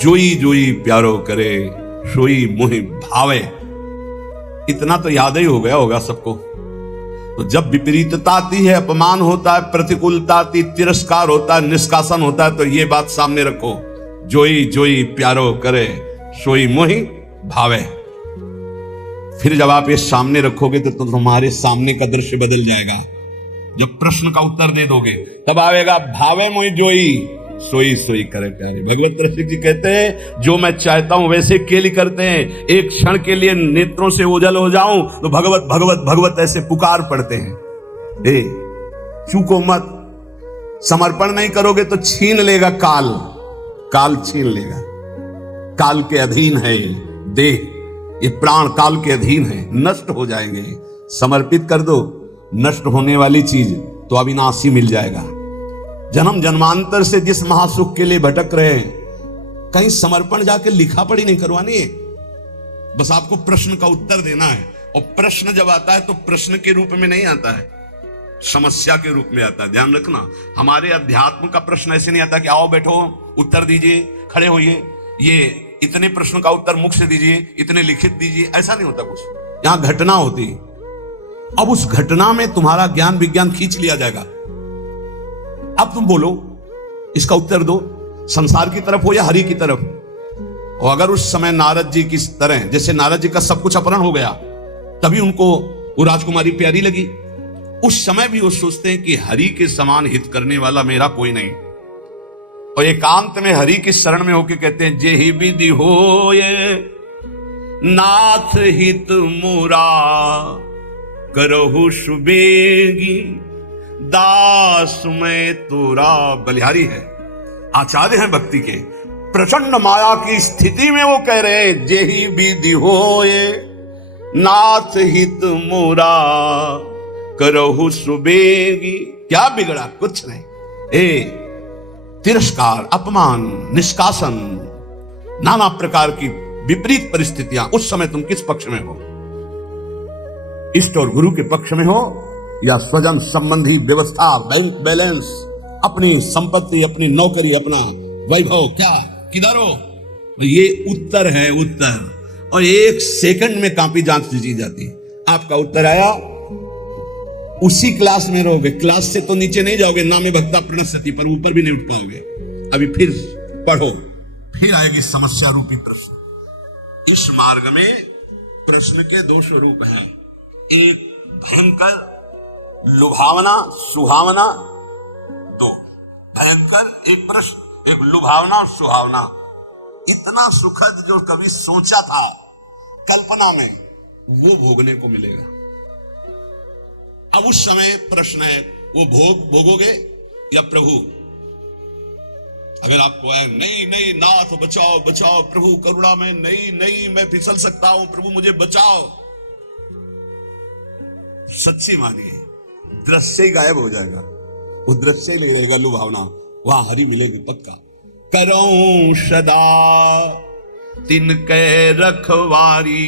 जोई जोई प्यारो करे सोई मोहि भावे। इतना तो याद ही हो गया होगा सबको। तो जब विपरीतता आती है, अपमान होता है, प्रतिकूलता आती, तिरस्कार होता है, निष्कासन होता है, तो ये बात सामने रखो, जोई जोई प्यारो करे सोई मोहि भावे। फिर जब आप ये सामने रखोगे तो तुम्हारे सामने का दृश्य बदल जाएगा। जब प्रश्न का उत्तर दे दोगे तब आएगा भावे मोहि जोई सोई सोई करे प्यारे। भगवत रसिक जी कहते हैं, जो मैं चाहता हूं वैसे केली करते हैं। एक क्षण के लिए नेत्रों से ओझल हो जाऊं तो भगवत भगवत भगवत ऐसे पुकार पड़ते हैं। ए चूको मत, समर्पण नहीं करोगे तो छीन लेगा काल, काल छीन लेगा। काल के अधीन है ये देह, ये प्राण काल के अधीन है, नष्ट हो जाएंगे। समर्पित कर दो, नष्ट होने वाली चीज तो अविनाशी मिल जाएगा। जन्म जन्मांतर से जिस महासुख के लिए भटक रहे हैं, कहीं समर्पण जाकर लिखा पढ़ी नहीं करवानी है, बस आपको प्रश्न का उत्तर देना है। और प्रश्न जब आता है तो प्रश्न के रूप में नहीं आता है, समस्या के रूप में आता है। ध्यान रखना, हमारे अध्यात्म का प्रश्न ऐसे नहीं आता कि आओ बैठो उत्तर दीजिए, खड़े होइए, ये इतने प्रश्न का उत्तर मुख से दीजिए, इतने लिखित दीजिए, ऐसा नहीं होता कुछ। यहां घटना होती, अब उस घटना में तुम्हारा ज्ञान विज्ञान खींच लिया जाएगा। अब तुम बोलो, इसका उत्तर दो, संसार की तरफ हो या हरि की तरफ। और अगर उस समय नारद जी की तरह, जैसे नारद जी का सब कुछ अपहरण हो गया, तभी उनको वो राजकुमारी प्यारी लगी, उस समय भी वो सोचते हैं कि हरि के समान हित करने वाला मेरा कोई नहीं। और एकांत में हरि की शरण में होके कहते हैं, जे ही विधि होए नाथ हित मोरा करहु सुबेगी दास में तोरा। बलिहारी है, आचार्य हैं भक्ति के, प्रचंड माया की स्थिति में वो कह रहे हैं, जे ही विधि होए नाथ हित मोरा करहु सुबेगी। क्या बिगड़ा? कुछ नहीं। तिरस्कार, अपमान, निष्कासन, नाना प्रकार की विपरीत परिस्थितियां, उस समय तुम किस पक्ष में हो? इष्ट और गुरु के पक्ष में हो या स्वजन संबंधी व्यवस्था, बैंक बैलेंस, अपनी संपत्ति, अपनी नौकरी, अपना वैभव, क्या किधर हो? ये उत्तर है, उत्तर। और एक सेकंड में कॉपी जांच दी जाती है। आपका उत्तर आया, उसी क्लास में रहोगे, क्लास से तो नीचे नहीं जाओगे, नामे भक्ता प्रणश्यति, पर ऊपर भी नहीं उठ पाओगे। अभी फिर पढ़ो, फिर आएगी समस्या रूपी प्रश्न। इस मार्ग में प्रश्न के दो स्वरूप हैं, एक भयंकर लुभावना सुहावना, दो भयंकर एक प्रश्न, एक लुभावना और सुहावना। इतना सुखद जो कभी सोचा था कल्पना में, वो भोगने को मिलेगा। अब उस समय प्रश्न है, वो भोगोगे या प्रभु? अगर आपको है नहीं नहीं नाथ बचाओ बचाओ, प्रभु करुणा में, नहीं नहीं मैं फिसल सकता हूं, प्रभु मुझे बचाओ, सच्ची मानिए दृश्य ही गायब हो जाएगा, वो दृश्य ही नहीं रहेगा, लुभावना, वहां हरि मिलेगी पक्का। करूं सदा तिनके रखवारी,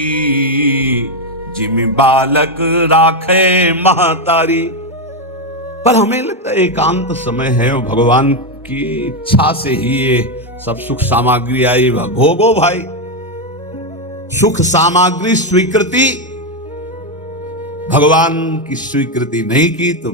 जिमि बालक राखे महतारी। पर हमें लगता है एकांत समय है और भगवान की इच्छा से ही ये सब सुख सामग्री आई, भोगो भाई। सुख सामग्री स्वीकृति, भगवान की स्वीकृति नहीं की तो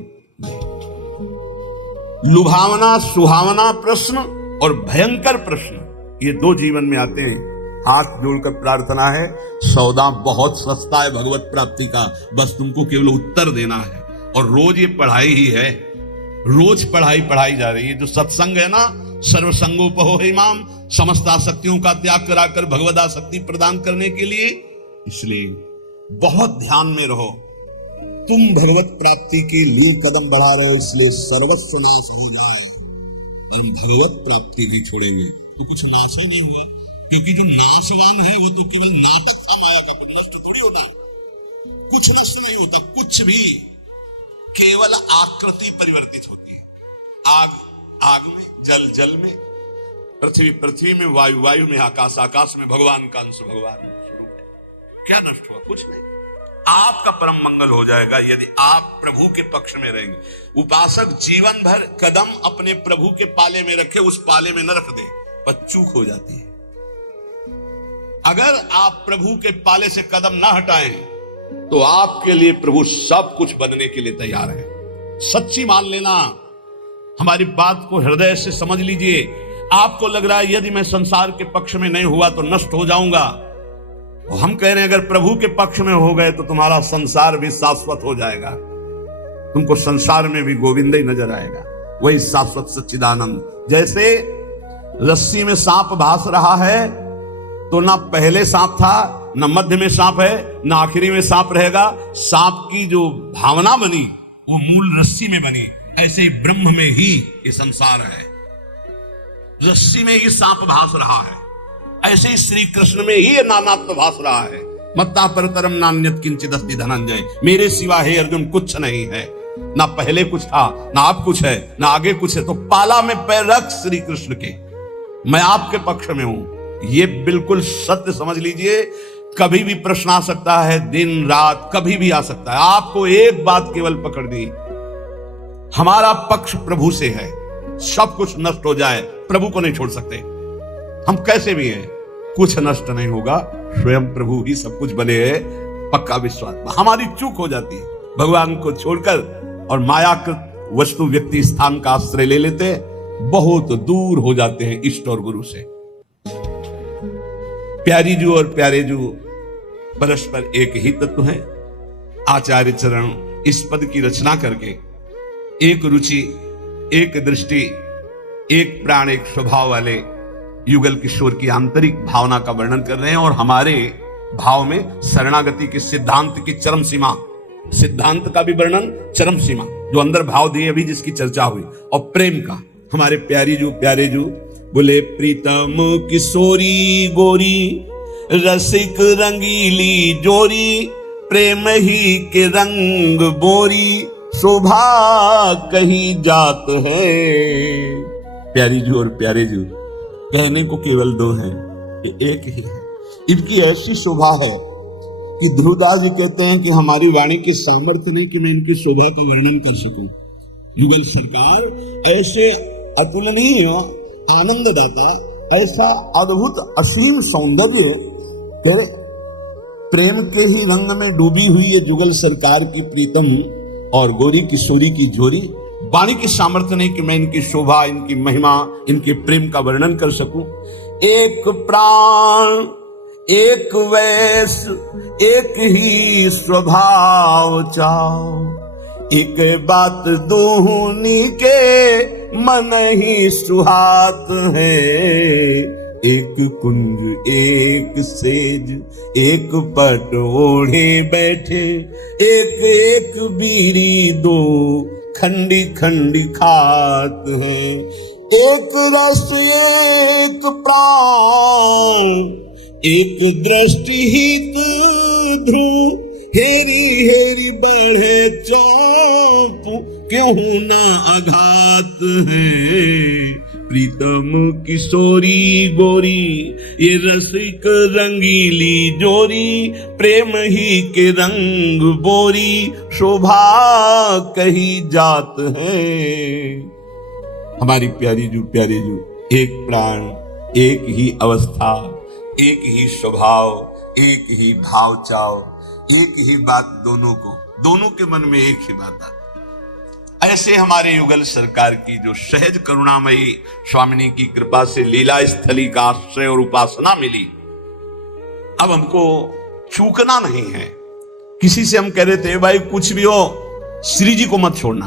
लुभावना सुहावना प्रश्न और भयंकर प्रश्न, ये दो जीवन में आते हैं। हाथ जोड़कर प्रार्थना है, सौदा बहुत सस्ता है भगवत प्राप्ति का, बस तुमको केवल उत्तर देना है। और रोज ये पढ़ाई ही है, रोज पढ़ाई जा रही है। जो सत्संग है ना, सर्वसंगोपहो इमाम, समस्त आसक्तियों का त्याग कराकर भगवद आसक्ति प्रदान करने के लिए। इसलिए बहुत ध्यान में रहो, तुम भगवत प्राप्ति के लिए कदम बढ़ा रहे हो, इसलिए सर्वस्व नाश हो जाए, हम भगवत प्राप्ति नहीं छोड़ेंगे तो कुछ नाश ही नहीं हुआ। क्योंकि जो नाशवान है वो तो केवल नाटक माया का, कुछ नष्ट थोड़ी होता, कुछ नष्ट नहीं होता, कुछ भी, केवल आकृति परिवर्तित होती है। आग आग में, जल जल में, पृथ्वी पृथ्वी में, वायु वायु में, आकाश आकाश में, भगवान का अंश भगवान स्वरूप है। क्या नष्ट हुआ? कुछ नहीं। आपका परम मंगल हो जाएगा यदि आप प्रभु के पक्ष में रहेंगे। उपासक जीवन भर कदम अपने प्रभु के पाले में रखे, उस पाले में न रख दे, पर चूक हो जाती है। अगर आप प्रभु के पाले से कदम ना हटाएं तो आपके लिए प्रभु सब कुछ बनने के लिए तैयार है। सच्ची मान लेना, हमारी बात को हृदय से समझ लीजिए। आपको लग रहा है यदि मैं संसार के पक्ष में नहीं हुआ तो नष्ट हो जाऊंगा, और हम कह रहे हैं अगर प्रभु के पक्ष में हो गए तो तुम्हारा संसार भी शाश्वत हो जाएगा, तुमको संसार में भी गोविंद ही नजर आएगा, वही शाश्वत सच्चिदानंद। जैसे रस्सी में सांप भास रहा है तो ना पहले सांप था, ना मध्य में सांप है, ना आखिरी में सांप रहेगा। सांप की जो भावना बनी वो मूल रस्सी में बनी। ऐसे ही ब्रह्म में ही ये संसार है, रस्सी में ही सांप भास रहा है। ऐसे ही श्री कृष्ण में ही नानात्व भास रहा है। मत्ता परतरम नान्यत किंचित अस्ति धनंजय, मेरे सिवा हे अर्जुन कुछ नहीं है, ना पहले कुछ था, ना अब कुछ है, ना आगे कुछ है। तो पाला में पैर रख श्री कृष्ण के, मैं आपके पक्ष में हूं। ये बिल्कुल सत्य समझ लीजिए। कभी भी प्रश्न आ सकता है, दिन रात कभी भी आ सकता है। आपको एक बात केवल पकड़नी, हमारा पक्ष प्रभु से है। सब कुछ नष्ट हो जाए, प्रभु को नहीं छोड़ सकते। हम कैसे भी हैं, कुछ नष्ट नहीं होगा, स्वयं प्रभु ही सब कुछ बने हैं, पक्का विश्वास। हमारी चूक हो जाती है, भगवान को छोड़कर और मायाकृत वस्तु व्यक्ति स्थान का आश्रय ले लेते, बहुत दूर हो जाते हैं इष्ट और गुरु से। प्यारी जू और प्यारे जू परस्पर एक ही तत्व है। आचार्य चरण इस पद की रचना करके एक रुचि, एक दृष्टि, एक प्राण, एक स्वभाव वाले युगल किशोर की आंतरिक भावना का वर्णन कर रहे हैं। और हमारे भाव में शरणागति के सिद्धांत की चरम सीमा, सिद्धांत का भी वर्णन, चरम सीमा जो अंदर भाव दिए अभी जिसकी चर्चा हुई, और प्रेम का। हमारे प्यारी जू प्यारे जू बोले, प्रीतम किशोरी गोरी रसिक रंगीली जोरी, प्रेम ही के रंग बोरी, शोभा कहीं जात है। प्यारी जू और प्यारे जू कहने को केवल दो हैं, ये एक ही है। इनकी ऐसी शोभा है कि ध्रुवदास जी कहते हैं कि हमारी वाणी के सामर्थ्य नहीं कि मैं इनकी शोभा का वर्णन कर सकूं। युगल सरकार ऐसे अतुलनीय आनंददाता, ऐसा अद्भुत असीम सौंदर्य, प्रेम के ही रंग में डूबी हुई है जुगल सरकार की प्रीतम और गोरी किशोरी की जोरी। वाणी की सामर्थ्य नहीं कि मैं इनकी शोभा, इनकी महिमा, इनके प्रेम का वर्णन कर सकूं। एक प्राण, एक वैस, एक ही स्वभाव चाओ, एक बात दूनी के मन ही सुहात है। एक कुंज, एक सेज, एक पट ओढ़े बैठे, एक एक बीरी दो खंडी खंडी खात है। एक रस, एक प्राण, एक दृष्टि हित ध्रुव, हेरी हेरी बढ़े चाप, क्यों ना आघात है। प्रीतम किशोरी गोरी, ये रसिक रंगीली जोरी, प्रेम ही के रंग बोरी, शोभा कही जात है। हमारी प्यारी जू प्यारे जू, एक प्राण, एक ही अवस्था, एक ही स्वभाव, एक ही भाव चाव, एक ही बात दोनों को, दोनों के मन में एक ही बात आती। ऐसे हमारे युगल सरकार की जो सहज करुणामयी स्वामिनी की कृपा से लीला स्थली का आश्रय और उपासना मिली, अब हमको चूकना नहीं है। किसी से हम कह रहे थे भाई कुछ भी हो श्री जी को मत छोड़ना,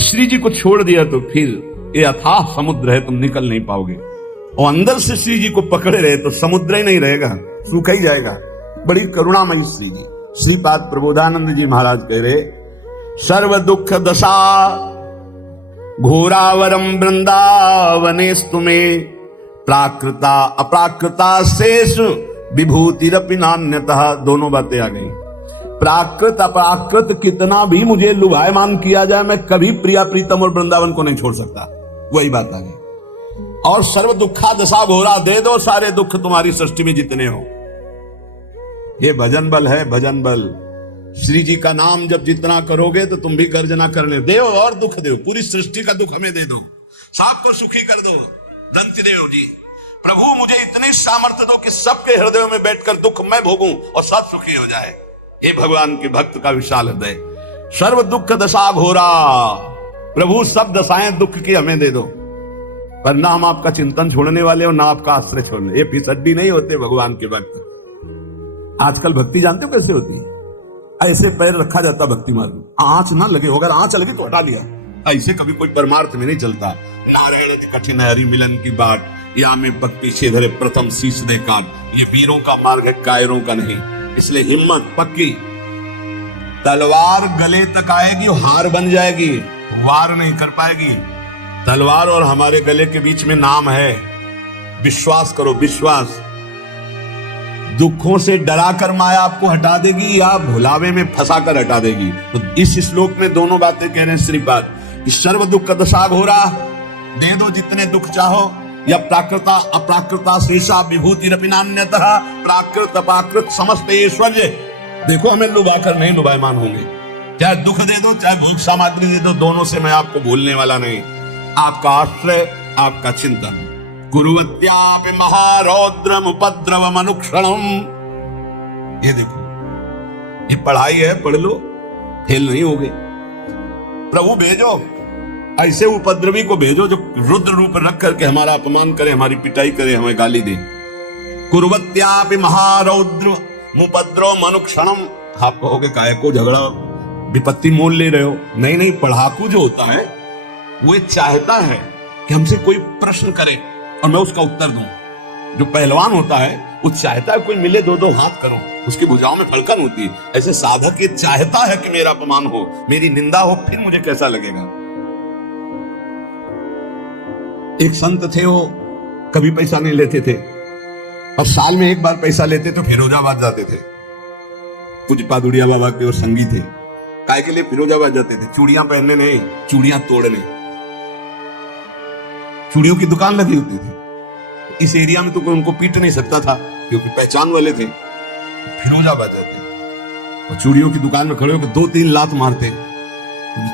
श्री जी को छोड़ दिया तो फिर ये अथाह समुद्र है, तुम निकल नहीं पाओगे। और अंदर से श्री जी को पकड़े रहे तो समुद्र ही नहीं रहेगा, सूखा ही जाएगा। बड़ी करुणामयी श्री जी। श्रीपाद प्रबोधानंद जी महाराज कह रहे, सर्व दुख दशा घोरावरम वृंदावनेस्तु में, प्राकृता अप्राकृता शेष विभूतिरपि नान्यतः। दोनों बातें आ गई। प्राकृत अपराकृत कितना भी मुझे लुभायमान किया जाए, मैं कभी प्रिया प्रीतम और वृंदावन को नहीं छोड़ सकता, वही बात आ गई। और सर्व दुखा दशा घोरा, दे दो सारे दुख तुम्हारी सृष्टि में जितने हो। ये भजन बल है, भजन बल। श्री जी का नाम जब जितना करोगे तो तुम भी गर्जना करने दो, और दुख दो, पूरी सृष्टि का दुख हमें दे दो, सबको सुखी कर दो। दंत देव जी प्रभु मुझे इतनी सामर्थ्य दो कि सबके हृदयों में बैठकर दुख मैं भोगूं और सब सुखी हो जाए। ये भगवान के भक्त का विशाल हृदय। सर्व दुख दशा घोरा, प्रभु सब दशाएं दुख की हमें दे दो, पर ना हम आपका चिंतन छोड़ने वाले और ना आपका आश्रय छोड़ने, ये फिसड्डी नहीं होते भगवान के भक्त। आजकल भक्ति जानते हो कैसे होती है? ऐसे पैर रखा जाता भक्ति मार्ग में, आंच ना लगे, अगर आंच लगी तो हटा लिया। ऐसे कभी कोई परमार्थ में नहीं चलता। नारायण कठिन हरि मिलन की बाट, या में पग पीछे धरे प्रथम शीश दे काट। ये वीरों का मार्ग है, कायरों का नहीं। इसलिए हिम्मत पक्की। तलवार गले तक आएगी, हार बन जाएगी, वार नहीं कर पाएगी। तलवार और हमारे गले के बीच में नाम है, विश्वास करो, विश्वास। दुखों से डरा कर माया आपको हटा देगी या भुलावे में फंसा कर हटा देगी। तो इस श्लोक में दोनों बातें कह रहे हैं श्रीपाद कि सर्व दुख दशा घोरा, दे दो जितने दुख चाहो, या प्राकृता अप्राकृता शेषा विभूति रपिनान्यतः प्राकृत अपाकृत समस्त ऐश्वर्य। देखो हमें लुभाकर नहीं लुभायमान होंगे। चाहे दुख दे दो चाहे भोग सामग्री दे दो, दोनों से मैं आपको भूलने वाला नहीं। आपका आश्रय, आपका चिंतन। कुरुवत्यापि महारौद्रम उपद्रवम अनुक्षणम। ये देखो, ये पढ़ाई है, पढ़ लो, फेल नहीं होगे। प्रभु भेजो, ऐसे उपद्रवी को भेजो जो रुद्र रूप रख करके हमारा अपमान करे, हमारी पिटाई करे, हमें गाली दे। कुरुवत्यापि महारौद्र उपद्रवम अनुक्षणम। आप कहोगे काय को झगड़ा, विपत्ति मोल ले रहे हो? नहीं नहीं, पढ़ाकू जो होता है वो चाहता है कि हमसे कोई प्रश्न करे और मैं उसका उत्तर दूं। जो पहलवान होता है वो चाहता है कोई मिले, दो दो हाथ करो, उसकी भुजाओं में धड़कन होती है। ऐसे साधक ये चाहता है कि मेरा अपमान हो, मेरी निंदा हो, फिर मुझे कैसा लगेगा। एक संत थे, वो कभी पैसा नहीं लेते थे और साल में एक बार पैसा लेते तो फिरोजाबाद जाते थे। कुछ पादुड़िया बाबा के और संगी थे। काय के लिए फिरोजाबाद जाते थे? चूड़ियां पहनने नहीं, चूड़ियां तोड़ने। चूड़ियों की दुकान लगी होती थी। इस एरिया में तो कोई उनको पीट नहीं सकता था क्योंकि पहचान वाले थे। फिरोजाबाद जाते और चूड़ियों की दुकान में खड़े होकर 2-3 लात मारते,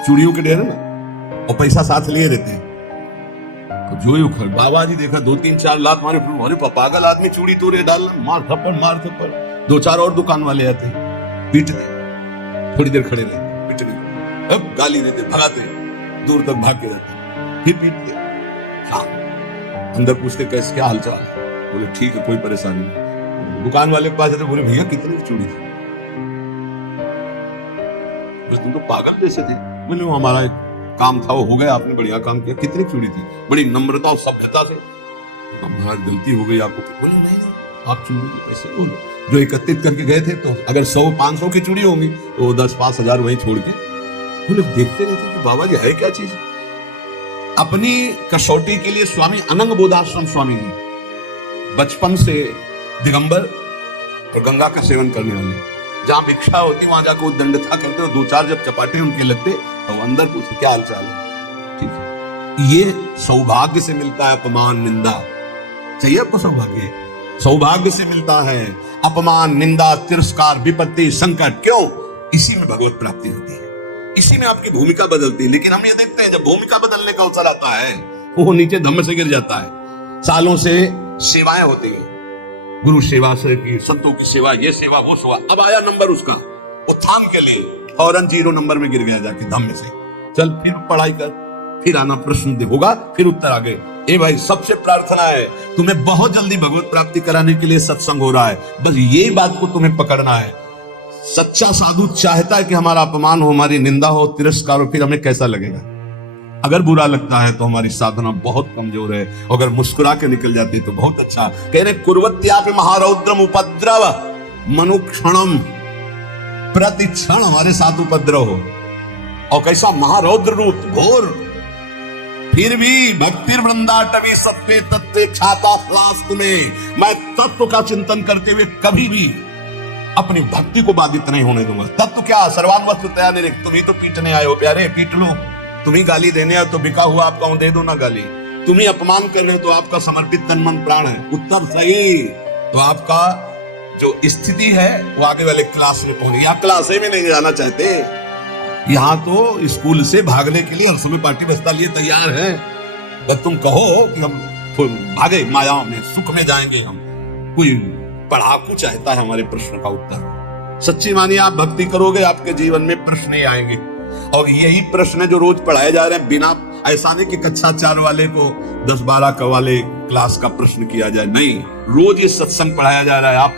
चूड़ियों के डेरे में, और पैसा साथ लिए रहते। तो जो बाबा जी देखा 2-3-4 लात मारे, अरे पागल आदमी, चूड़ी तोड़े डालना, मार थप्पड़। 2-4 और दुकान वाले आते, पीटते, थोड़ी देर खड़े रहते, पिटने, अब गाली देते, भगाते, दूर तक भाग के जाते, फिर पीटते। हाँ, अंदर पूछते कैसे, क्या हालचाल है? बोले ठीक है, कोई परेशानी नहीं। दुकान वाले के पास जाते, बोले भैया कितनी चूड़ी थी? बस तुम तो पागल जैसे थे। बोले वो हमारा काम था, वो हो गया, आपने बढ़िया काम किया। कितनी चूड़ी थी? बड़ी नम्रता और सभ्यता से। महाराज गलती हो गई आपको। बोले नहीं, आप चूड़ी के पैसे बोलो जो एकत्रित करके गए थे, तो अगर 100-500 की चूड़ी होंगी तो 10-5 हजार वहीं छोड़ के। बोले देखते रहते कि बाबा जी है क्या चीज। अपनी कसौटी के लिए स्वामी अनंग बोधाश्रम स्वामी जी बचपन से दिगंबर और गंगा का सेवन करने वाले, जहां भिक्षा होती वहां जाकर वो दंडता करते और 2-4 जब चपाटे उनके लगते तो अंदर पूछते क्या हालचाल है। ठीक है, ये सौभाग्य से मिलता है अपमान निंदा। चाहिए आपको सौभाग्य? सौभाग्य से मिलता है अपमान, निंदा, तिरस्कार, विपत्ति, संकट। क्यों? इसी में भगवत प्राप्ति होती है, इसी में आपकी भूमिका बदलती है। लेकिन हम ये देखते हैं जब भूमिका बदलने का अवसर आता है वो नीचे धम्म से गिर जाता है। सालों से सेवाएं होती है, गुरु सेवा से की, संतों की सेवा, ये सेवा वो सेवा, अब आया नंबर उसका उत्थान के लिए, फौरन 0 नंबर में गिर गया जाके धम्म से। चल फिर पढ़ाई कर, फिर आना, प्रश्न होगा, फिर उत्तर आ गए। ए भाई, सबसे प्रार्थना है तुम्हें बहुत जल्दी भगवत प्राप्ति कराने के लिए सत्संग हो रहा है, बस यही बात को तुम्हें पकड़ना है। सच्चा साधु चाहता है कि हमारा अपमान हो, हमारी निंदा हो, तिरस्कार हो, फिर हमें कैसा लगेगा? अगर बुरा लगता है तो हमारी साधना बहुत कमजोर है, अगर मुस्कुरा के निकल जाती है तो बहुत अच्छा। कह रहे कुर्वत्यापि महारौद्रम उपद्रव मनुक्षणम, प्रति क्षण हमारे साथ उपद्रव हो, और कैसा महारौद्र रूप, घोर, फिर भी भक्ति वृंदाटवी सत्वे तत्वे छाता फ्लास्क में, मैं तत्व का चिंतन करते हुए कभी भी अपनी भक्ति को बाधित नहीं होने दूंगा। तत्व क्या? सर्वान वस्तु तया निरिक्त। तुम ही तो पीटने आए हो प्यारे, पीट लो। तुम ही गाली देने आए तो बिका हुआ आपका दे दो ना गाली। तुम ही अपमान कर रहे हो तो आपका समर्पित तन मन प्राण है। उत्तर सही। तो आपका जो स्थिति है वो आगे वाले क्लास में पहुंचे। यहाँ क्लास में नहीं जाना चाहते, यहाँ तो स्कूल से भागने के लिए हर समय पार्टी बस्ता लिए तैयार है। जब तुम कहो कि हम भागे मायाओं में, सुख सुख में जाएंगे हम। कोई पढ़ाकू चाहता है हमारे प्रश्न का उत्तर। सच्ची मानिए, आप भक्ति करोगे आपके जीवन में प्रश्न ही आएंगे, और यही प्रश्न जो रोज पढ़ाए जा रहे हैं, बिना ऐसा नहीं कि कक्षा 4 वाले को 10-12 का वाले क्लास का प्रश्न किया जाए, नहीं, रोज ये सत्संग पढ़ाया जा रहा है। आप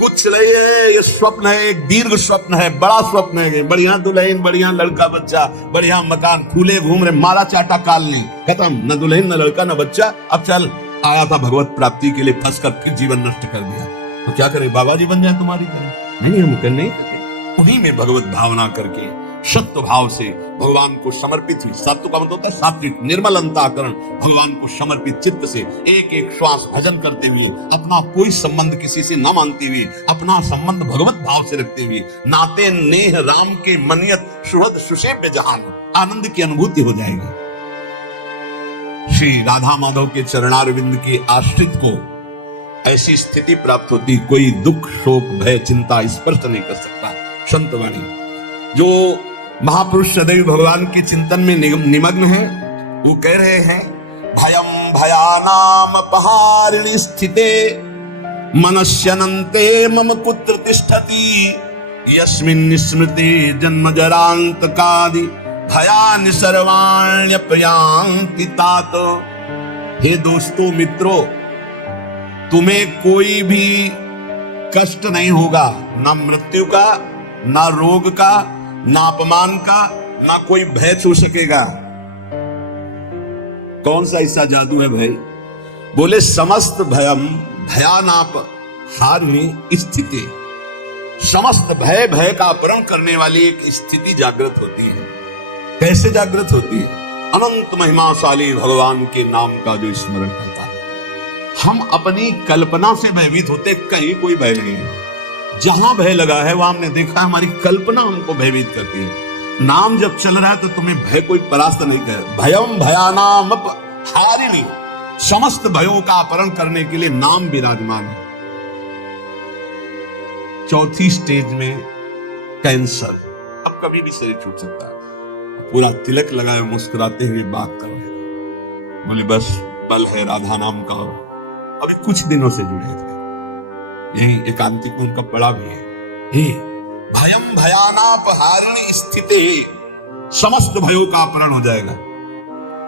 कुछ नहीं है, ये स्वप्न है, एक दीर्घ स्वप्न है, बड़ा स्वप्न है, बढ़िया दुल्हन, बढ़िया लड़का बच्चा, बढ़िया मकान, खुले घूम रहे, मारा चाटा काल नहीं खत्म, न दुल्हन न लड़का न बच्चा। अब चल आया था भगवत प्राप्ति के लिए, फंस कर फिर जीवन नष्ट कर दिया, तो क्या करे, बाबा जी बन जाए तुम्हारी तरह? नहीं, हम कर नहीं करते। उन्हीं में भगवत भावना करके सत्व भाव से भगवान को समर्पित हुई। सत्व का मतलब होता है सात्विक, निर्मल अंतःकरण, भगवान को समर्पित चित्त से एक एक श्वास भजन करते हुए, अपना कोई संबंध किसी से न मानते हुए, अपना संबंध भगवत भाव से रखते हुए, नाते नेह राम के मनियत सुहृद सुसेव्य जहान, आनंद की अनुभूति हो जाएगी। श्री राधा माधव के चरणारविंद के आश्रित को ऐसी स्थिति प्राप्त होती, कोई दुख शोक भय चिंता स्पर्श नहीं कर सकता। संतवाणी जो महापुरुष सदैव भगवान के चिंतन में निमग्न है, वो कह रहे हैं, भयम भयानाम पहारिणी स्थिते मनस्यनन्ते मम कुत्र तिष्ठति यस्मिन् स्मृति जन्म जरांत कादि भयानि सर्वाण्यपयांति तात। हे दोस्तों मित्रों, तुम्हें कोई भी कष्ट नहीं होगा, ना मृत्यु का, ना रोग का, ना अपमान का, ना कोई भय छू सकेगा। कौन सा ऐसा जादू है भाई? बोले समस्त भयम भयानाप हारिणी स्थिति, समस्त भय का अपहरण करने वाली एक स्थिति जागृत होती है। कैसे जागृत होती है? अनंत महिमाशाली भगवान के नाम का जो स्मरण करता है। हम अपनी कल्पना से भयभीत होते, कहीं कोई भय नहीं है। जहां भय लगा है वहां हमने देखा हमारी कल्पना हमको भयभीत करती है। नाम जब चल रहा है तो तुम्हें भय कोई परास्त नहीं कर। भयम भयानाम हारिणी, समस्त भयों का अपहरण करने के लिए नाम विराजमान है। चौथी स्टेज में कैंसर, अब कभी भी शरीर छूट सकता है। पूरा तिलक लगाए मुस्कुराते हुए बात कर रहे, बोले बस बल है राधा नाम का। अभी कुछ दिनों से जुड़े थे, यही एकांतिक में उनका पड़ा भी है। हे भयम भयानापहारिणी स्थिति, समस्त भयों का अपहरण हो जाएगा।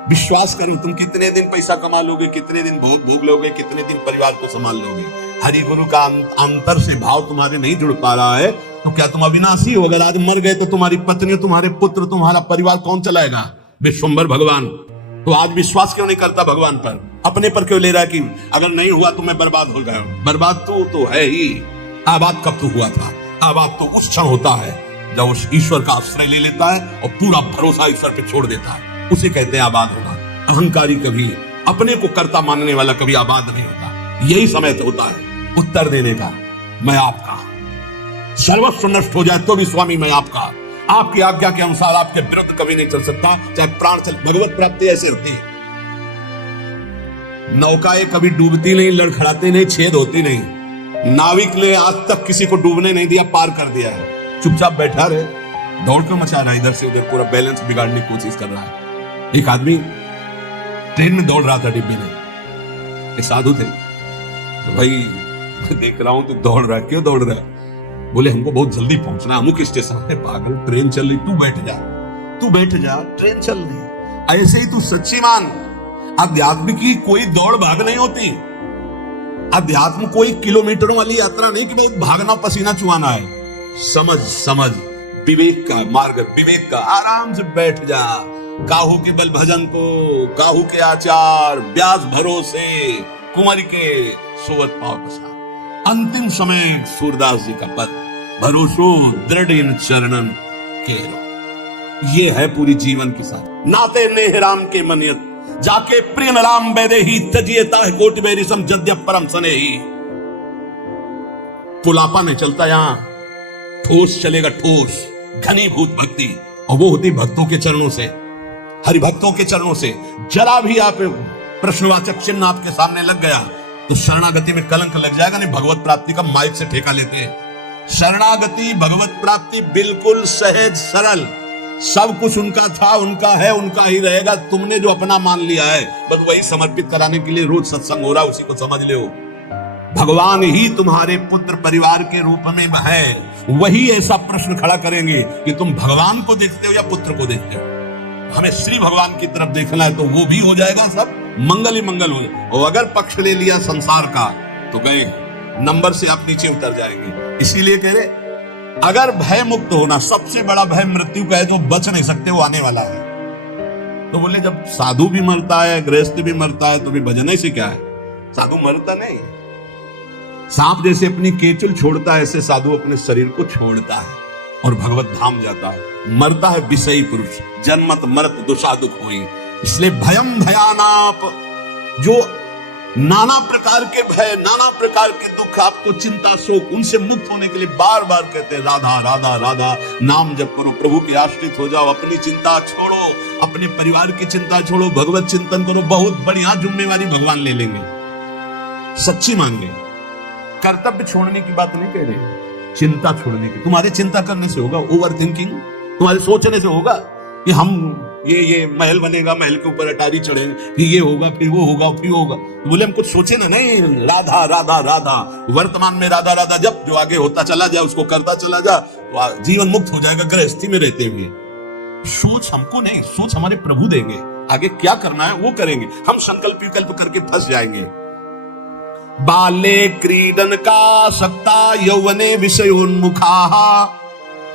विश्वास करो, तुम कितने दिन पैसा कमा लोगे, कितने दिन भोग भोग लोगे, कितने दिन परिवार को संभाल लोगे, हरि गुरु का अंतर से भाव तुम्हारे नहीं जुड़ पा रहा है, तो क्या तुम अविनाशी हो? अगर आज मर गए तो तुम्हारी पत्नी, तुम्हारे पुत्र, तुम्हारा परिवार कौन चलाएगा? विश्वंभर भगवान। तो आज विश्वास क्यों नहीं करता भगवान पर? अपने पर क्यों ले रहा है कि अगर नहीं हुआ तो मैं बर्बाद हो गया? बर्बाद तो है ही। आबाद कब तो हुआ था? आबाद तो उस क्षण होता है जब उस ईश्वर का आश्रय ले लेता है और पूरा भरोसा ईश्वर पे छोड़ देता है, उसे कहते हैं आबाद होना। अहंकारी कभी, अपने को कर्ता मानने वाला कभी आबाद नहीं होता। यही समय तो होता है उत्तर देने का, मैं आपका, सर्वस्व नष्ट हो जाए तो भी स्वामी मैं आपका, आपकी आज्ञा के अनुसार आपके विरुद्ध कभी नहीं चल सकता, चाहे प्राण चल। भगवत प्राप्ति ऐसे होती है। नौकाएं कभी डूबती नहीं, लड़खड़ाती नहीं, छेद होती नहीं। नाविक ने आज तक किसी को डूबने नहीं दिया, पार कर दिया है। चुपचाप बैठा रहे, दौड़ कर मचा रहा है इधर से उधर, पूरा बैलेंस बिगाड़ने की कोशिश कर रहा है। एक आदमी ट्रेन में दौड़ रहा था डिब्बे में, एक साधु थे, तो भाई देख रहा हूं तो दौड़ रहा है, क्यों दौड़ रहा है? बोले हमको बहुत जल्दी पहुंचना, अमुक स्टेशन है। पागल, ट्रेन चल रही, तू बैठ जा, तू बैठ जा, ट्रेन चल रही। ऐसे ही तू सच्ची मान, अध्यात्म की कोई दौड़ भाग नहीं होती। अध्यात्म कोई किलोमीटरों वाली यात्रा नहीं कि भाई भागना पसीना चुहाना है। समझ समझ, विवेक का मार्ग, विवेक का। आराम से बैठ जा, काहू के बल भजन को, काहू के आचार, ब्याज भरोसे, कुंवर के सोवत पाव पसा। अंतिम समय सूरदास जी का पद, भरोसो दृढ़ इन चरणन केरो। ये है पूरी जीवन की साथ। नाते नेह राम के मनियत, जाके प्रिय राम बैदे ही तजियता है कोटि बेरी सम जद्य परम सने ही। पुलापा नहीं चलता यहां, ठोस चलेगा, ठोस घनीभूत भक्ति, और वो होती भक्तों के चरणों से, हरि भक्तों के चरणों से। जरा भी आप प्रश्नवाचक चिन्ह आपके सामने लग गया तो शरणागति में कलंक लग जाएगा। नहीं, भगवत प्राप्ति का माइक से ठेका लेते हैं। शरणागति, भगवत प्राप्ति बिल्कुल सहज सरल, सब कुछ उनका था, उनका है, उनका ही रहेगा। तुमने जो अपना मान लिया है बस वही समर्पित कराने के लिए रोज सत्संग हो रहा, उसी को समझ ले। भगवान ही तुम्हारे पुत्र परिवार के रूप में है। वही ऐसा प्रश्न खड़ा करेंगे कि तुम भगवान को देखते हो या पुत्र को देखते हो। हमें श्री भगवान की तरफ देखना है तो वो भी हो जाएगा, सब मंगल ही मंगल हो जाएगा। और अगर पक्ष ले लिया संसार का तो गए, नंबर से आप नीचे उतर जाएंगे। इसीलिए कह रहे अगर भय मुक्त होना, सबसे बड़ा भय मृत्यु का है, जो बच नहीं सकते, वो आने वाला है। तो बोले जब साधु भी मरता है, गृहस्थ भी मरता है, तो भी भजने से क्या है? साधु मरता नहीं। सांप जैसे अपनी केचुल छोड़ता है, ऐसे साधु अपने शरीर को छोड़ता है और भगवत धाम जाता है। मरता है विषयी पुरुष, जन्मत मरत दुषा दुख होई। इसलिए भयम भयानाप, जो नाना प्रकार के भय, नाना प्रकार के दुख, आपको चिंता शोक, उनसे मुक्त होने के लिए बार बार कहते हैं राधा राधा राधा। नाम जप करो, प्रभु के आश्रित हो जाओ, अपनी चिंता छोड़ो, अपने परिवार की चिंता छोड़ो, भगवत चिंतन करो। बहुत बढ़िया जिम्मेवारी भगवान ले लेंगे, सच्ची मान लेंगे। कर्तव्य छोड़ने की बात नहीं कह रहे, चिंता छोड़ने की। तुम्हारे चिंता करने से होगा, ओवर थिंकिंग तुम्हारे सोचने से होगा कि हम ये महल बनेगा, महल के ऊपर अटारी चढ़ेंगे, फिर ये होगा, फिर वो होगा, फिर वो होगा। तो बोले हम कुछ सोचे ना, नहीं, राधा राधा राधा, वर्तमान में राधा राधा जब, जो आगे होता चला जाए उसको करता चला जा, तो जीवन मुक्त हो जाएगा गृहस्थी में रहते हुए। सोच हमको नहीं, सोच हमारे प्रभु देंगे। आगे क्या करना है वो करेंगे, हम संकल्प विकल्प करके फंस जाएंगे। बाले क्रीडन का सक्ता यौवने विषयोन्मुखा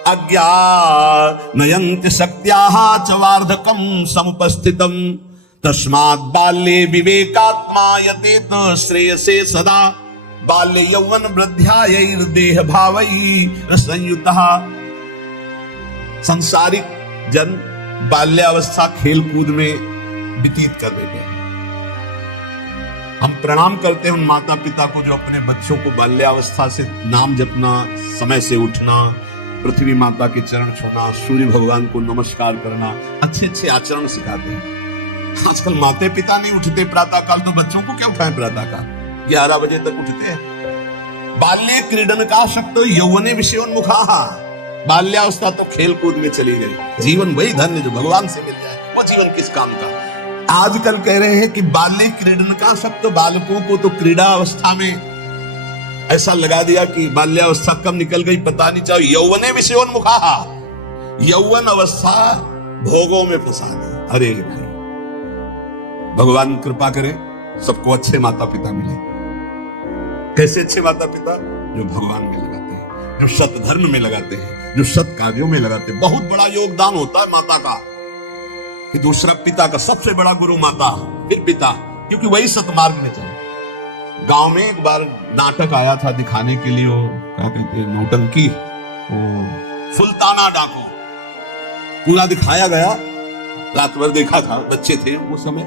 अज्ञानयन्ति शक्त्याः च वार्धकं समुपस्थितम् तस्मात् बाल्ये विवेकात्मा यतेत श्रेयसे सदा बाल्ये यौवन वृद्ध्यायैर्देह भावैः संयुतः। सांसारिक जन बाल्यावस्था खेल कूद में व्यतीत कर देते हैं। हम प्रणाम करते हैं उन माता पिता को जो अपने बच्चों को बाल्यावस्था से नाम जपना, समय से उठना, पृथ्वी माता के चरण छूना, सूर्य भगवान को नमस्कार करना, अच्छे अच्छे आचरण सिखाते हैं। आजकल माता पिता नहीं उठते प्रातः काल, तो बच्चों को क्या उठाएं प्रातः काल? 11 बजे तक उठते हैं। बाल्ये क्रीडन का शक्त यौवने विषयोन्मुखा। बाल्यावस्था तो खेल कूद में चली गई। जीवन वही धन्य जो भगवान से मिल जाए, वो जीवन किस काम का? आजकल कह रहे हैं कि बाल्य क्रीडन का शक्त, बालकों को तो क्रीड़ा अवस्था में ऐसा लगा दिया कि बाल्यावस्था कब निकल गई पता नहीं। चाहे यौवने विषयोन्मुखा, यौवन अवस्था भोगों में फंसा दी। अरे भाई, भगवान कृपा करे सबको अच्छे माता पिता मिले। कैसे अच्छे माता पिता? जो भगवान में लगाते हैं, जो सत धर्म में लगाते हैं, जो सत कार्यों में लगाते हैं। बहुत बड़ा योगदान होता है माता का, कि दूसरा पिता का। सबसे बड़ा गुरु माता, फिर पिता, क्योंकि वही सतमार्ग में चले। गांव में एक बार नाटक आया था दिखाने के लिए, वो क्या कहते हैं, नौटंकी, वो सुल्ताना डाकू, पूरा दिखाया गया। रात भर देखा था, बच्चे थे उस समय।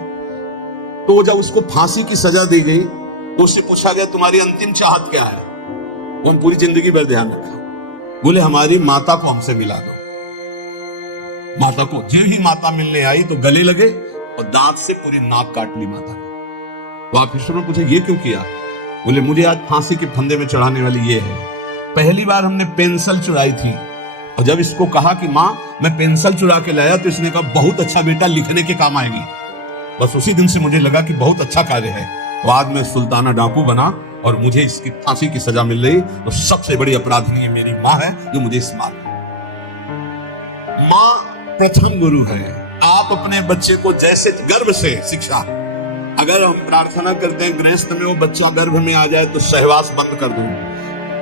तो जब उसको फांसी की सजा दी गई तो उससे पूछा गया तुम्हारी अंतिम चाहत क्या है? वो पूरी जिंदगी भर ध्यान रखा, बोले हमारी माता को हमसे मिला दो। माता को जो ही माता मिलने आई तो गले लगे और दांत से पूरी नाक काट ली माता ने। तो आप ईश्वर में पूछे ये क्यों किया? बोले मुझे आज फांसी के फंदे में चढ़ाने वाली ये है। पहली बार हमने पेंसिल चुराई थी, और जब इसको कहा कि माँ मैं पेंसिल चुरा के लाया, तो इसने कहा बहुत अच्छा बेटा, लिखने के काम आएगी। बस उसी दिन से मुझे लगा कि बहुत अच्छा कार्य है। तो आज मैं सुल्ताना डाकू बना और मुझे इसकी फांसी की सजा मिल रही। तो सबसे बड़ी अपराधी मेरी माँ है जो मुझे इस मार। माँ प्रथम गुरु है। आप अपने बच्चे को जैसे गर्भ से शिक्षा, अगर हम प्रार्थना करते हैं गृहस्थ में वो बच्चा गर्भ में आ जाए तो सहवास बंद कर दो,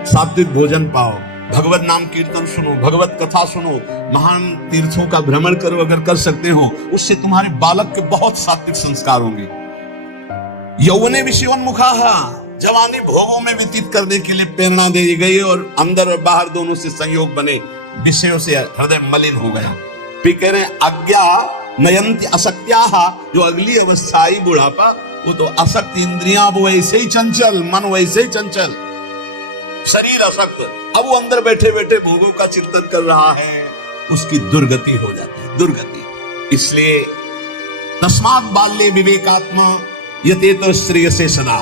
सात्विक भोजन पाओ, भगवत नाम कीर्तन सुनो, भगवत कथा सुनो, महान तीर्थों का भ्रमण करो अगर कर सकते हो, उससे तुम्हारे बालक के बहुत सात्विक संस्कार होंगे। यौवने विषयोन्मुखा, जवानी भोगों में व्यतीत करने के लिए प्रेरणा दी गई और अंदर और बाहर दोनों से संयोग बने, विषयों से हृदय मलिन हो गया। फिर कह रहे अज्ञा नयंति असक्त्याः, जो अगली अवस्था आई बुढ़ापा, वो तो असक्त, इंद्रियां वो वैसे ही चंचल, मन वैसे ही चंचल, शरीर असक्त। अब वो अंदर बैठे बैठे भोगों का चिंतन कर रहा है, उसकी दुर्गति हो जाती है, दुर्गति। इसलिए तस्मात् बाल्ये विवेकात्मा यतेत श्रेयसे सदा।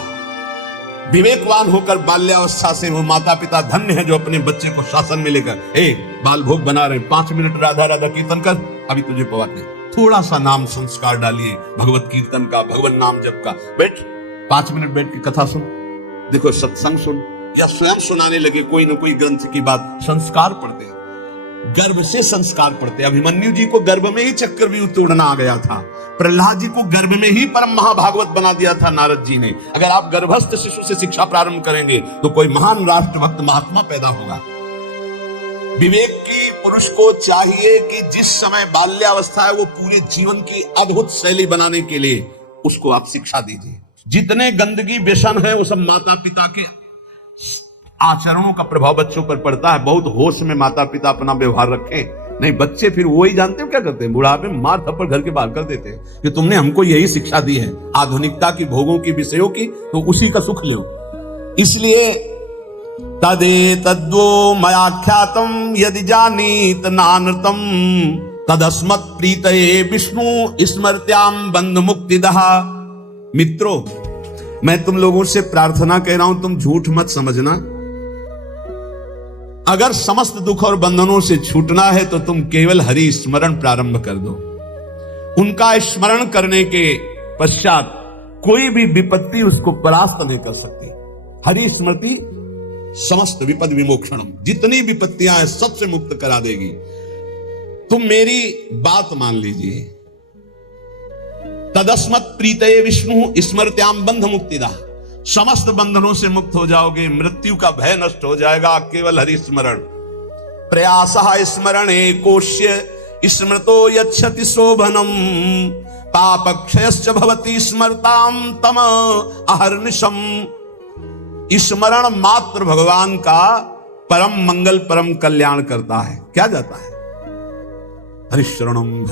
विवेकवान होकर बाल्यावस्था से वो माता पिता धन्य है जो अपने बच्चे को शासन में लेकर, ए बाल भोग बना रहे, 5 मिनट राधा राधा कीर्तन कर, अभी तुझे पवाते, थोड़ा सा नाम संस्कार डालिए भगवत कीर्तन का, भगवत नाम जप का, बैठ 5 मिनट बैठ के कथा सुन, देखो सत्संग सुन, या स्वयं सुनाने लगे कोई ना कोई ग्रंथ की बात। संस्कार पढ़ते, गर्भ से संस्कार पढ़ते। अभिमन्यु जी को गर्भ में ही चक्रव्यूह तोड़ना आ गया था, प्रहलाद जी को गर्भ में ही परम महाभागवत बना दिया था नारद जी ने। अगर आप गर्भस्थ शिशु से शिक्षा प्रारंभ करेंगे तो कोई महान राष्ट्रभक्त महात्मा पैदा होगा। विवेक की पुरुष को चाहिए कि जिस समय बाल्यावस्था है वो पूरे जीवन की अद्भुत शैली बनाने के लिए उसको आप शिक्षा दीजिए। जितने गंदगी व्यसन है वो सब माता पिता के आचरणों का प्रभाव बच्चों पर पड़ता है। बहुत होश में माता पिता अपना व्यवहार रखें, नहीं बच्चे फिर वो ही जानते हो क्या करते हैं, बुढ़ापे में मार थप्पड़ घर के बाहर कर देते हैं कि तुमने हमको यही शिक्षा दी है आधुनिकता की, भोगों की, विषयों की, तो उसी का सुख लो। इसलिए तदे तद्वो मयाख्यातम यदि जानीत नानृतम तदस्मत् प्रीतये विष्णु स्मृत्याम बंध मुक्तिदः। मित्रों, मैं तुम लोगों से प्रार्थना कह रहा हूं, तुम झूठ मत समझना। अगर समस्त दुख और बंधनों से छूटना है तो तुम केवल हरि स्मरण प्रारंभ कर दो। उनका स्मरण करने के पश्चात कोई भी विपत्ति उसको परास्त नहीं कर सकती। हरि स्मृति समस्त विपद विमोक्षणम, जितनी विपत्तियां हैं सबसे मुक्त करा देगी। तुम मेरी बात मान लीजिए। तदस्मत् प्रीतये विष्णु स्मृत्याम बंध मुक्तिदा, समस्त बंधनों से मुक्त हो जाओगे, मृत्यु का भय नष्ट हो जाएगा, केवल हरि स्मरण। प्रयासः स्मरणे कोश्य स्मृतो यच्छति शोभनम पापक्षयश्च भवति स्मरताम तम अहर्निशम। स्मरण मात्र भगवान का परम मंगल परम कल्याण करता है। क्या जाता है? हरिशरणम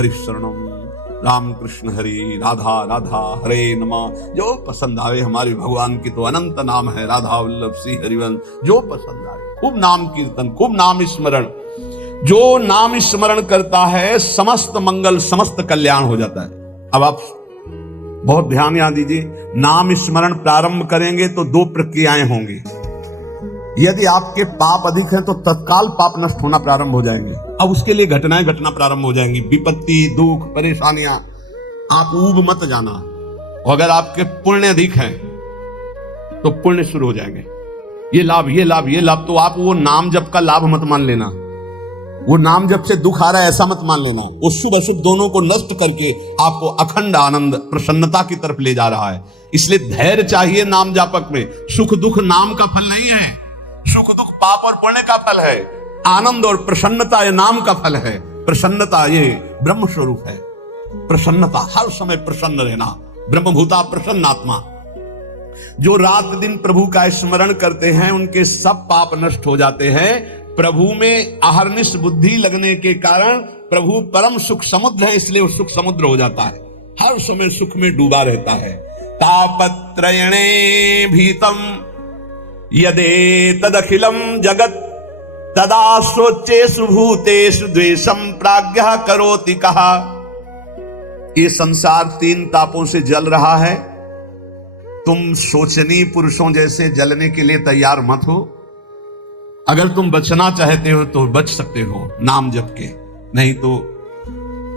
राम कृष्ण हरि, राधा राधा हरे नमः। जो पसंद आवे, हमारे भगवान की तो अनंत नाम है, राधा वल्लभ श्री हरिवंश, जो पसंद आए। खूब नाम कीर्तन, खूब नाम स्मरण। जो नाम स्मरण करता है समस्त मंगल समस्त कल्याण हो जाता है। अब आप बहुत ध्यान यहां दीजिए, नाम स्मरण प्रारंभ करेंगे तो 2 प्रक्रियाएं होंगी। यदि आपके पाप अधिक हैं तो तत्काल पाप नष्ट होना प्रारंभ हो जाएंगे। अब उसके लिए घटनाएं घटना प्रारंभ हो जाएंगी, विपत्ति, दुख, परेशानियां। आप ऊब मत जाना। अगर आपके पुण्य अधिक हैं तो पुण्य शुरू हो जाएंगे, ये लाभ ये लाभ ये लाभ। तो आप वो नाम जप का लाभ मत मान लेना, वो नाम जप से दुख आ रहा है ऐसा मत मान लेना। वो शुभ अशुभ दोनों को नष्ट करके आपको अखंड आनंद प्रसन्नता की तरफ ले जा रहा है। इसलिए धैर्य चाहिए नाम जापक में। सुख दुख नाम का फल नहीं है, सुख दुख पाप और पुण्य का फल है। आनंद और प्रसन्नता ये नाम का फल है। प्रसन्नता ये ब्रह्म स्वरूप है। प्रसन्नता, हर समय प्रसन्न रहना, ब्रह्मभूता प्रसन्नात्मा। जो रात दिन प्रभु का स्मरण करते हैं उनके सब पाप नष्ट हो जाते हैं। प्रभु में अहर्निश बुद्धि लगने के कारण प्रभु परम सुख समुद्र है, इसलिए वो सुख समुद्र हो जाता है, हर समय सुख में डूबा रहता है। तापत्रयणे भीतम यदे तदखिलम जगत तदा सोचेषु भूतेषु द्वेषम प्राज्ञः करोति कहा। ये संसार 3 तापों से जल रहा है। तुम शोचनीय पुरुषों जैसे जलने के लिए तैयार मत हो। अगर तुम बचना चाहते हो तो बच सकते हो नाम जप के, नहीं तो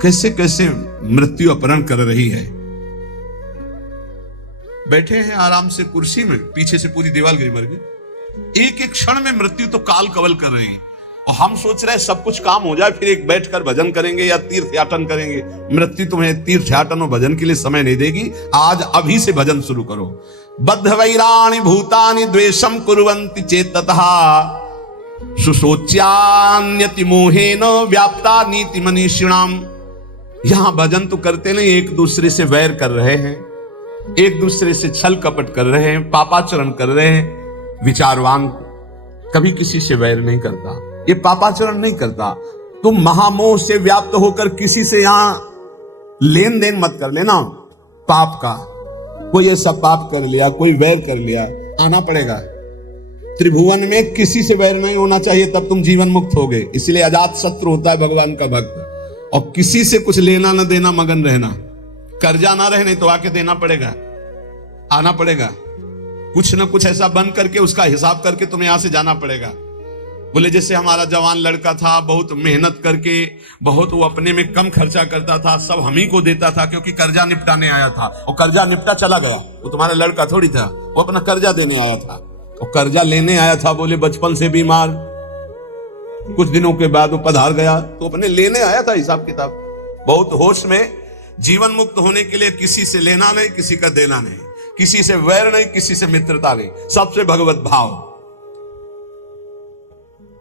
कैसे कैसे मृत्यु अपहरण कर रही है। बैठे हैं आराम से कुर्सी में, पीछे से पूरी दीवार गिरी मर गई। एक एक क्षण में मृत्यु तो काल कवल कर रही है और हम सोच रहे हैं सब कुछ काम हो जाए फिर एक बैठकर भजन करेंगे या तीर्थयाटन करेंगे। मृत्यु तुम्हें तीर्थयाटन और भजन के लिए समय नहीं देगी। आज अभी से भजन शुरू करो। बद्ध वैराणि भूतानि द्वेषम कुर्वन्ति चेततः सुशोच्यान्यति मोहेन व्याप्ता नीति मनीषिणाम। यहां भजन तो करते नहीं, एक दूसरे से वैर कर रहे हैं, एक दूसरे से छल कपट कर रहे हैं, पापाचरण कर रहे हैं। विचारवान कभी किसी से वैर नहीं करता, ये पापाचरण नहीं करता। तुम महामोह से व्याप्त होकर किसी से यहां लेन देन मत कर लेना पाप का। कोई ऐसा पाप कर लिया, कोई वैर कर लिया, आना पड़ेगा। त्रिभुवन में किसी से वैर नहीं होना चाहिए, तब तुम जीवन मुक्त होगे। इसलिए अजात शत्रु होता है भगवान का भक्त। और किसी से कुछ लेना न देना, मगन रहना, कर्जा ना रहे, नहीं तो आके देना पड़ेगा, आना पड़ेगा। कुछ ना कुछ ऐसा बन करके उसका हिसाब करके तुम्हें यहां से जाना पड़ेगा। बोले जैसे हमारा जवान लड़का था, बहुत मेहनत करके, बहुत वो अपने में कम खर्चा करता था, सब हम ही को देता था क्योंकि कर्जा निपटाने आया था। और कर्जा निपटा चला गया, वो तुम्हारा लड़का थोड़ी था, वो अपना कर्जा देने आया था। और कर्जा लेने आया था, बोले बचपन से बीमार, कुछ दिनों के बाद वो पधार गया, तो अपने लेने आया था हिसाब किताब। बहुत होश में, जीवन मुक्त होने के लिए किसी से लेना नहीं, किसी का देना नहीं, किसी से वैर नहीं, किसी से मित्रता नहीं, सबसे भगवत भाव।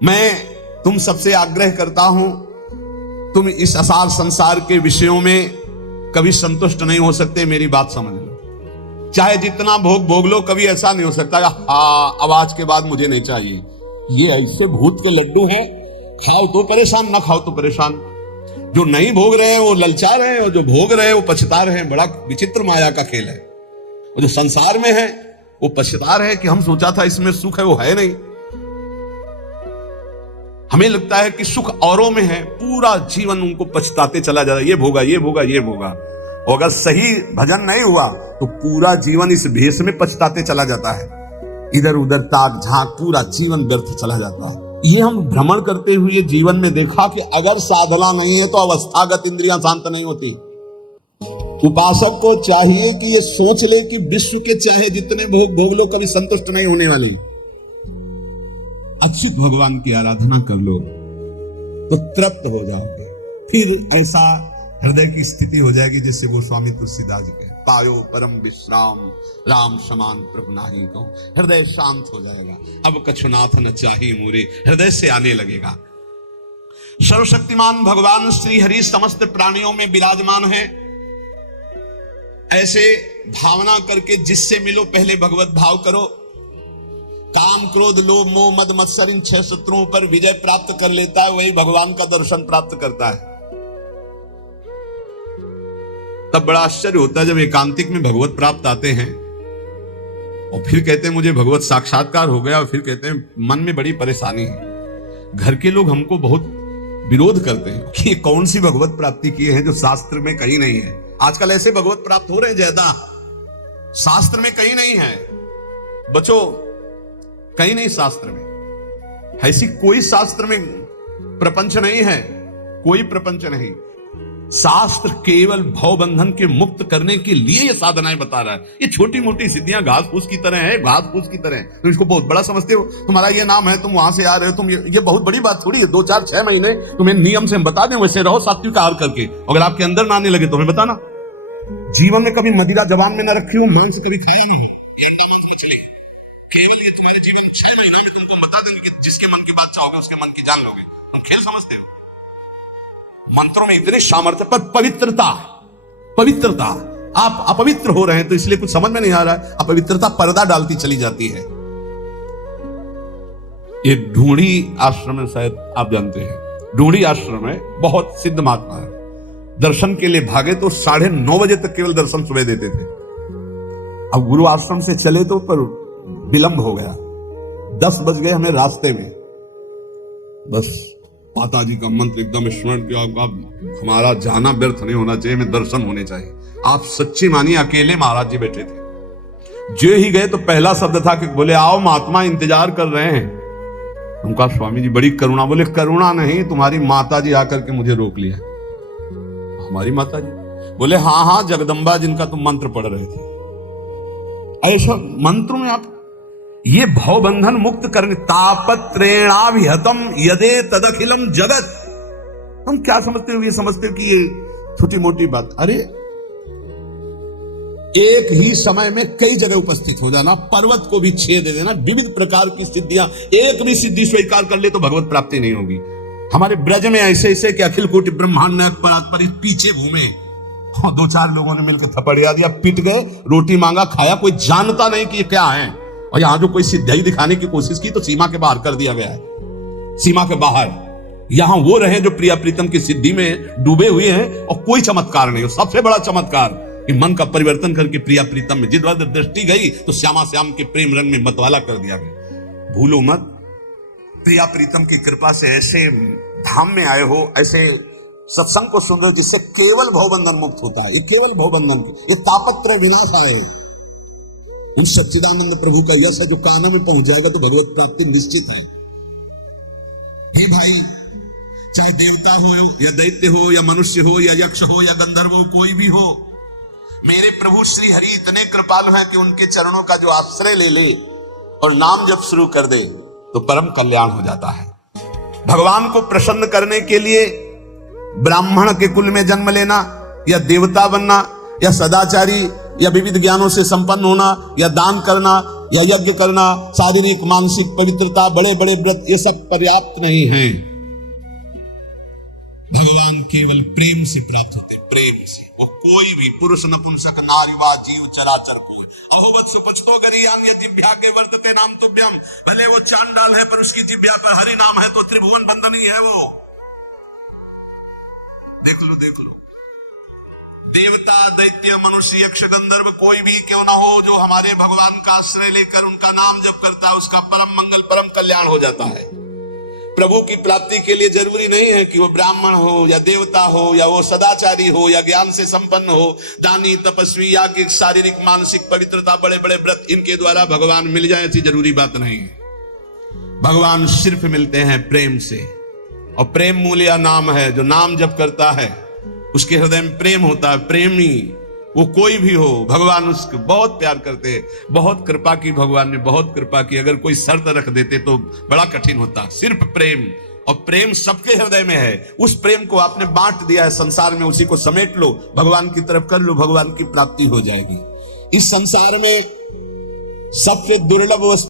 मैं तुम सबसे आग्रह करता हूं, तुम इस असार संसार के विषयों में कभी संतुष्ट नहीं हो सकते, मेरी बात समझ लो। चाहे जितना भोग भोग लो, कभी ऐसा नहीं हो सकता हाँ अब आज के बाद मुझे नहीं चाहिए। ये ऐसे भूत के लड्डू हैं, खाओ तो परेशान, ना खाओ तो परेशान। जो नहीं भोग रहे हैं वो ललचा रहे हैं, और जो भोग रहे हैं वो पछता रहे हैं। बड़ा विचित्र माया का खेल है। और जो संसार में है वो पछता रहे कि हम सोचा था इसमें सुख है, वो है नहीं। हमें लगता है कि सुख औरों में है, पूरा जीवन उनको पछताते चला जाता है, ये भोगा ये भोगा ये भोगा। और अगर सही भजन नहीं हुआ तो पूरा जीवन इस भेष में पछताते चला जाता है, इधर उधर ताक झांक, पूरा जीवन व्यर्थ चला जाता है। ये हम भ्रमण करते हुए जीवन में देखा कि अगर साधना नहीं है तो अवस्थागत इंद्रियां शांत नहीं होती। उपासक को चाहिए कि ये सोच ले कि विश्व के चाहे जितने भोग भोग लो, कभी संतुष्ट नहीं होने वाली। अच्युत भगवान की आराधना कर लो तो तृप्त हो जाओगे। फिर ऐसा हृदय की स्थिति हो जाएगी जैसे वो स्वामी तुलसीदास जी के, पायो परम विश्राम राम समान प्रभु नाही को। हृदय शांत हो जाएगा, अब कछुनाथ न चाही मुरे, हृदय से आने लगेगा। सर्वशक्तिमान भगवान श्री हरि समस्त प्राणियों में विराजमान है। ऐसे भावना करके जिससे मिलो पहले भगवत भाव करो। काम क्रोध लोभ मोह मद मत्सर इन 6 शत्रुओं पर विजय प्राप्त कर लेता है, वही भगवान का दर्शन प्राप्त करता है। तब बड़ा आश्चर्य होता है जब एकांतिक में भगवत प्राप्त आते हैं और फिर कहते हैं मुझे भगवत साक्षात्कार हो गया, और फिर कहते हैं मन में बड़ी परेशानी है। घर के लोग हमको बहुत विरोध करते हैं कि ये कौन सी भगवत प्राप्ति किए हैं जो शास्त्र में कहीं नहीं है। आजकल ऐसे भगवत प्राप्त हो रहे हैं ज्यादा, शास्त्र में कहीं नहीं है। बचो, कहीं नहीं शास्त्र में, ऐसी कोई शास्त्र में प्रपंच नहीं है, कोई प्रपंच नहीं। शास्त्र केवल भव बंधन के मुक्त करने के लिए ये साधनाएं बता रहा है। ये छोटी मोटी सिद्धियां घास फूस की तरह है, घास फूस की तरह है। तुम इसको बहुत बड़ा समझते हो, तुम्हारा ये नाम है, तुम वहां से आ रहे हो, तुम ये बहुत बड़ी बात थोड़ी है। 2 4 6 महीने तुम्हें नियम से हम बता दें, वैसे रहो सात्विक आहार करके। अगर आपके अंदर ना आने लगे तो हमें बताना। जीवन में कभी मदिरा जबान में न रखी हो, मांस कभी खाया नहीं हो, ये अंडा मांस में चले, केवल ये तुम्हारे जीवन 6 महीना में तुमको बता देंगे कि जिसके मन की बात चाहोगे उसके मन की जान लोगे। तुम खेल समझते हो? मंत्रों में इतने सामर्थ्य, पर पवित्रता, पवित्रता, आप अपवित्र हो रहे हैं तो इसलिए कुछ समझ में नहीं आ रहा है। अपवित्रता पर्दा डालती चली जाती है। ये ढूंढी आश्रम में, शायद आप जानते हैं, ढूंढी आश्रम है, बहुत सिद्ध महात्मा है। दर्शन के लिए भागे तो 9:30 बजे तक केवल दर्शन सुबह देते थे। अब गुरु आश्रम से चले तो पर विलंब हो गया, 10 बज गए हमें रास्ते में। बस माता जी का मंत्र एकदम स्मरण किया, हमारा जाना व्यर्थ नहीं होना चाहिए, हमें दर्शन होने चाहिए। आप सच्ची मानिए, अकेले महाराज जी बैठे थे। जो ही गए तो पहला शब्द था कि बोले आओ महात्मा इंतजार कर रहे हैं। उनका स्वामी जी बड़ी करुणा, बोले करुणा नहीं, तुम्हारी माता जी आकर के मुझे रोक लिया। हमारी माता जी? बोले हाँ हाँ, जगदम्बा जिनका तुम मंत्र पढ़ रहे थे। ऐसा मंत्रों में आप ये भव बंधन मुक्त करने, तापत्रेणाभिहतम यदे तदखिलम जगत। हम क्या समझते हो? ये समझते हो कि ये छोटी मोटी बात। अरे एक ही समय में कई जगह उपस्थित हो जाना, पर्वत को भी छेद दे देना, विविध प्रकार की सिद्धियां, एक भी सिद्धि स्वीकार कर ले तो भगवत प्राप्ति नहीं होगी। हमारे ब्रज में ऐसे ऐसे कि अखिल कोटि ब्रह्मांड पर पीछे घूमे, 2 4 लोगों ने मिलकर थपड़िया दिया, पिट गए, रोटी मांगा, खाया, कोई जानता नहीं कि ये क्या है। और यहां जो कोई सिद्धाई दिखाने की कोशिश की तो सीमा के बाहर कर दिया गया है, सीमा के बाहर। यहां वो रहे जो प्रिया प्रीतम की सिद्धि में डूबे हुए हैं और कोई चमत्कार नहीं हो। सबसे बड़ा चमत्कार कि मन का परिवर्तन करके प्रिया प्रीतम में जिधर दृष्टि गई तो श्यामा श्याम के प्रेम रंग में मतवाला कर दिया गया। भूलो मत, प्रिया प्रीतम की कृपा से ऐसे धाम में आए हो, ऐसे सत्संग को सुन रहे हो जिससे केवल भवबंधन मुक्त होता है। ये केवल भवबंधन, ये तापत्रय विनाश आए। उन सच्चिदानंद प्रभु का यश है जो काना में पहुंच जाएगा तो भगवत प्राप्ति निश्चित है। हे भाई, चाहे देवता हो या दैत्य हो या मनुष्य हो या यक्ष हो या गंधर्व हो, कोई भी हो, मेरे प्रभु श्री हरि इतने कृपालु हैं कि उनके चरणों का जो आश्रय ले ले और नाम जब शुरू कर दे तो परम कल्याण हो जाता है। भगवान को प्रसन्न करने के लिए ब्राह्मण के कुल में जन्म लेना या देवता बनना या सदाचारी या विविध ज्ञानों से संपन्न होना या दान करना या यज्ञ करना, शारीरिक मानसिक पवित्रता, बड़े बड़े व्रत, ये सब पर्याप्त नहीं है। भगवान केवल प्रेम से प्राप्त होते, प्रेम से। वो कोई भी पुरुष नपुंसक नारीवा जीव चराचर को अहोवत सुपचतो गरियान या जिभ्या के वर्तते नाम तुभ्यम, भले वो चांडाल है पर उसकी जिभ्या पर हरि नाम है तो त्रिभुवन बंदनी है वो। देख लो देख लो, देवता दैत्य मनुष्य यक्ष गंधर्व कोई भी क्यों ना हो, जो हमारे भगवान का आश्रय लेकर उनका नाम जप करता है उसका परम मंगल परम कल्याण हो जाता है। प्रभु की प्राप्ति के लिए जरूरी नहीं है कि वो ब्राह्मण हो या देवता हो या वो सदाचारी हो या ज्ञान से संपन्न हो, दानी तपस्वी या कि शारीरिक मानसिक पवित्रता, बड़े बड़े व्रत, इनके द्वारा भगवान मिल जाए ऐसी जरूरी बात नहीं है। भगवान सिर्फ मिलते हैं प्रेम से, और प्रेम मूल्य नाम है। जो नाम जप करता है उसके हृदय में प्रेम होता है। प्रेमी वो कोई भी हो, भगवान उसको बहुत प्यार करते हैं। बहुत कृपा की, भगवान ने बहुत कृपा की। अगर कोई शर्त रख देते तो बड़ा कठिन होता। सिर्फ प्रेम, और प्रेम सबके हृदय में है। उस प्रेम को आपने बांट दिया है संसार में, उसी को समेट लो, भगवान की तरफ कर लो, भगवान की प्राप्ति हो जाएगी। इस संसार में सबसे दुर्लभ वस्तु